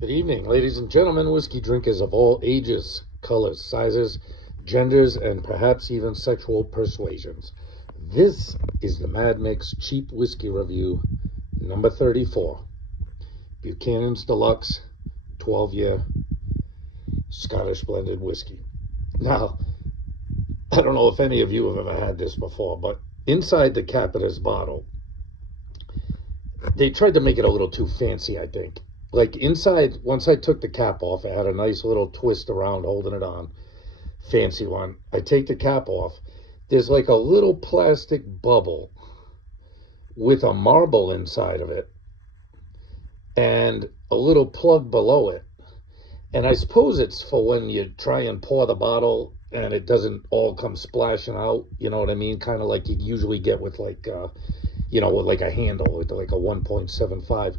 Good evening, ladies and gentlemen, whiskey drinkers of all ages, colors, sizes, genders, and perhaps even sexual persuasions. This is the Mad Mix Cheap Whiskey Review number 34. Buchanan's Deluxe 12-year Scottish blended whiskey. Now, I don't know if any of you have ever had this before, but inside the cap of this bottle, they tried to make it a little too fancy, I think. Like inside, once I took the cap off, it had a nice little twist around holding it on. Fancy one. I take the cap off. There's like a little plastic bubble with a marble inside of it and a little plug below it. And I suppose it's for when you try and pour the bottle and it doesn't all come splashing out. You know what I mean? Kind of like you usually get with like, with like a handle, with like a 1.75.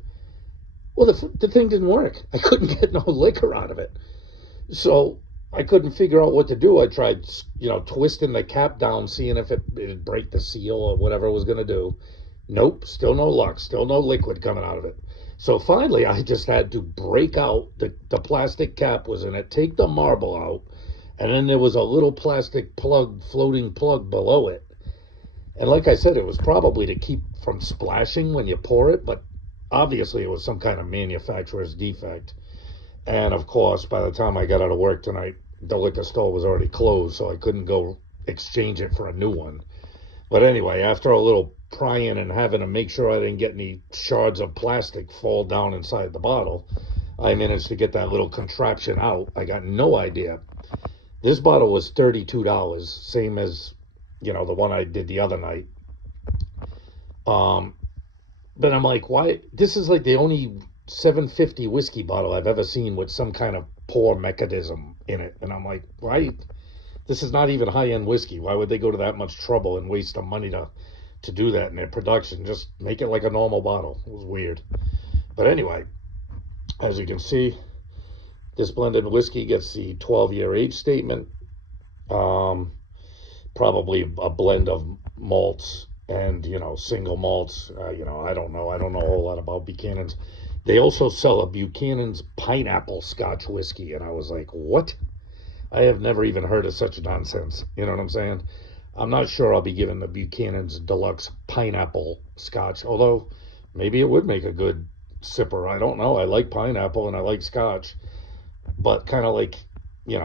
Well, the thing didn't work. I couldn't get no liquor out of it. So I couldn't figure out what to do. I tried, twisting the cap down, seeing if it'd break the seal or whatever it was going to do. Nope, still no luck, still no liquid coming out of it. So finally, I just had to break out, the plastic cap was in it, take the marble out, and then there was a little plastic plug, floating plug below it. And like I said, it was probably to keep from splashing when you pour it, but obviously it was some kind of manufacturer's defect. And of course, by the time I got out of work tonight, the liquor store was already closed, so I couldn't go exchange it for a new one. But anyway, after a little prying and having to make sure I didn't get any shards of plastic fall down inside the bottle, I managed to get that little contraption out. I got no idea. This bottle was $32, same as, the one I did the other night. But I'm like, why? This is like the only 750 whiskey bottle I've ever seen with some kind of pour mechanism in it. And I'm like, why? This is not even high-end whiskey. Why would they go to that much trouble and waste the money to do that in their production? Just make it like a normal bottle. It was weird. But anyway, as you can see, this blended whiskey gets the 12-year age statement. Probably a blend of malts and, single malts. I don't know. I don't know a whole lot about Buchanan's. They also sell a Buchanan's pineapple Scotch whiskey. And I was like, what? I have never even heard of such nonsense. You know what I'm saying? I'm not sure I'll be giving the Buchanan's Deluxe pineapple Scotch, although maybe it would make a good sipper. I don't know. I like pineapple and I like Scotch, but kind of like,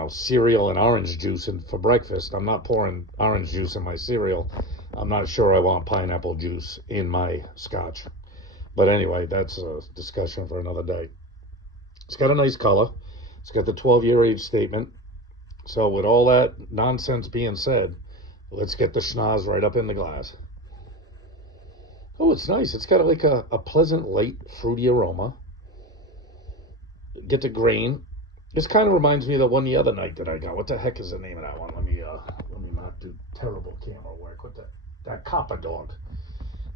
cereal and orange juice for breakfast. I'm not pouring orange juice in my cereal. I'm not sure I want pineapple juice in my Scotch. But anyway, that's a discussion for another day. It's got a nice color. It's got the 12-year age statement. So with all that nonsense being said, let's get the schnoz right up in the glass. Oh, it's nice. It's got like a pleasant, light, fruity aroma. Get the grain. This kind of reminds me of the one the other night that I got. What the heck is the name of that one? Let me not do terrible camera work with that Copper Dog.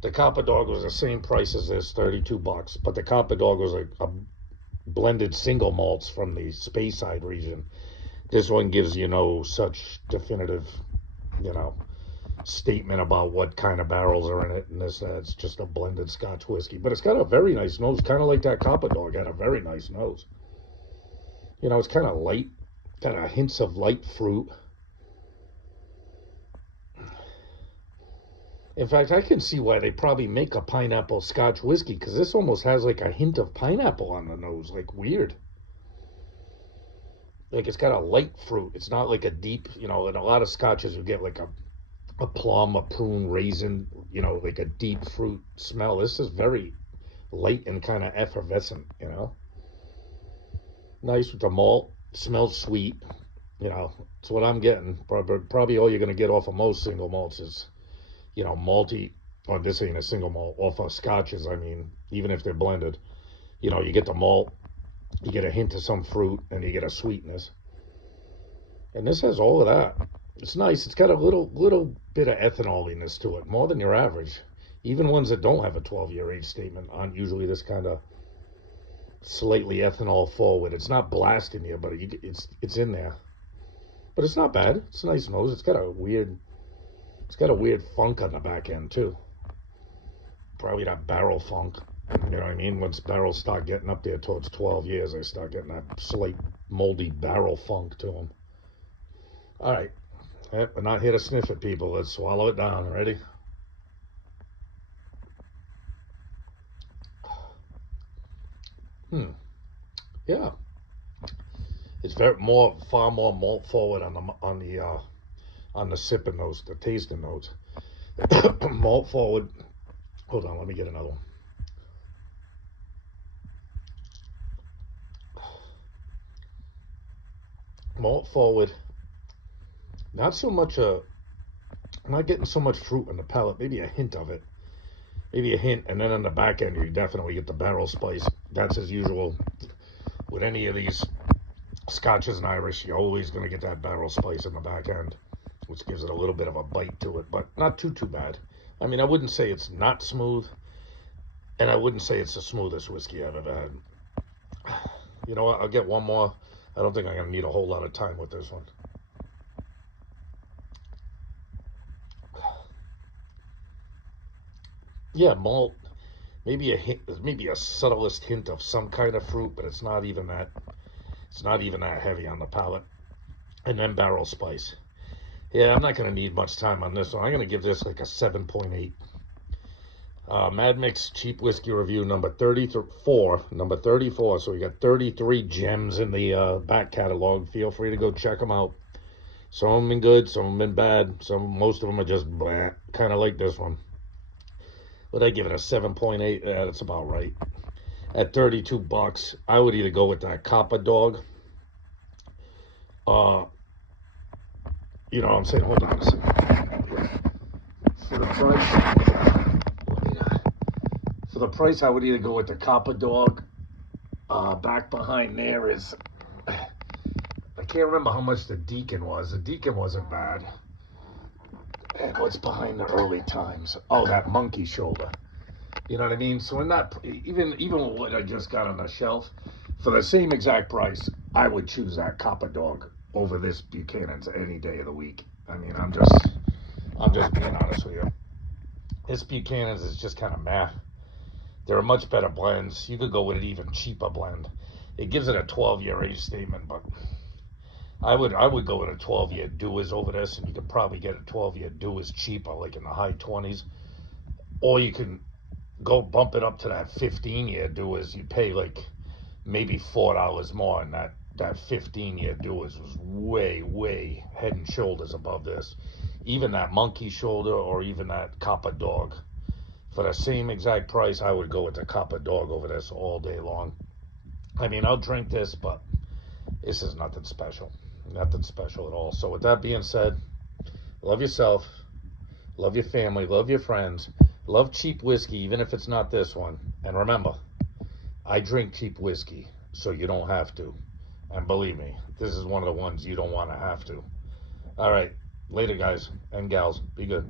The Copper Dog was the same price as this, $32, but the Copper Dog was a blended single malts from the Speyside region. This one gives you no such definitive, statement about what kind of barrels are in it and this, that. It's just a blended Scotch whiskey. But it's got a very nice nose, kind of like that Copper Dog had a very nice nose. It's kind of light, got a hints of light fruit. In fact, I can see why they probably make a pineapple Scotch whiskey, because this almost has like a hint of pineapple on the nose, like weird. Like it's got a light fruit. It's not like a deep, in a lot of scotches you get like a plum, a prune, raisin, like a deep fruit smell. This is very light and kind of effervescent, Nice with the malt. Smells sweet. It's what I'm getting. Probably all you're going to get off of most single malts is, malty. Or this ain't a single malt. Off of scotches, I mean, even if they're blended. You get the malt, you get a hint of some fruit, and you get a sweetness. And this has all of that. It's nice. It's got a little bit of ethanoliness to it, more than your average. Even ones that don't have a 12-year age statement aren't usually this kind of slightly ethanol forward. It's not blasting you, but it's in there. But it's not bad. It's a nice nose. It's got a weird funk on the back end too. Probably that barrel funk. You know what I mean? Once barrels start getting up there towards 12 years, they start getting that slight moldy barrel funk to them. All right. We're not here to sniff it, people. Let's swallow it down. Ready? Yeah. It's far more malt forward on the sipping notes, the tasting notes. Malt forward. Hold on, let me get another one. Malt forward. Not so much I'm not getting so much fruit in the palate. Maybe a hint of it. Maybe a hint, and then on the back end, you definitely get the barrel spice. That's as usual with any of these Scotches and Irish. You're always going to get that barrel spice in the back end, which gives it a little bit of a bite to it, but not too bad. I mean, I wouldn't say it's not smooth, and I wouldn't say it's the smoothest whiskey I've ever had. You know what? I'll get one more. I don't think I'm going to need a whole lot of time with this one. Yeah, malt. Maybe a hint, maybe a subtlest hint of some kind of fruit, but it's not even that. It's not even that heavy on the palate. And then barrel spice. Yeah, I'm not going to need much time on this one. I'm going to give this like a 7.8. Mad Mix Cheap Whiskey Review number 34. Number 34. So we got 33 gems in the back catalog. Feel free to go check them out. Some of them been good, some of them been bad. Most of them are just blah, kind of like this one. But I give it a 7.8. Yeah, that's about right. At $32, I would either go with that Copper Dog. You know what I'm saying? Hold on a second. For the price, for the price, I would either go with the Copper Dog. Back behind there is, I can't remember how much the Deacon was. The Deacon wasn't bad. And what's behind the early times? Oh, that Monkey Shoulder. You know what I mean? So in that, even with what I just got on the shelf, for the same exact price, I would choose that Copper Dog over this Buchanan's any day of the week. I mean, I'm just being honest with you. This Buchanan's is just kind of meh. There are much better blends. You could go with an even cheaper blend. It gives it a 12-year age statement, but I would go with a 12-year Dewas over this, and you could probably get a 12-year Dewas cheaper, like in the high 20s. Or you can go bump it up to that 15-year Dewas. You pay like maybe $4 more, and that 15-year Dewas was way head and shoulders above this. Even that Monkey Shoulder or even that Copper Dog. For the same exact price, I would go with the Copper Dog over this all day long. I mean, I'll drink this, but this is nothing special. Nothing special at all. So with that being said, love yourself, love your family, love your friends, love cheap whiskey, even if it's not this one. And remember, I drink cheap whiskey, so you don't have to. And believe me, this is one of the ones you don't want to have to. All right, later guys and gals, be good.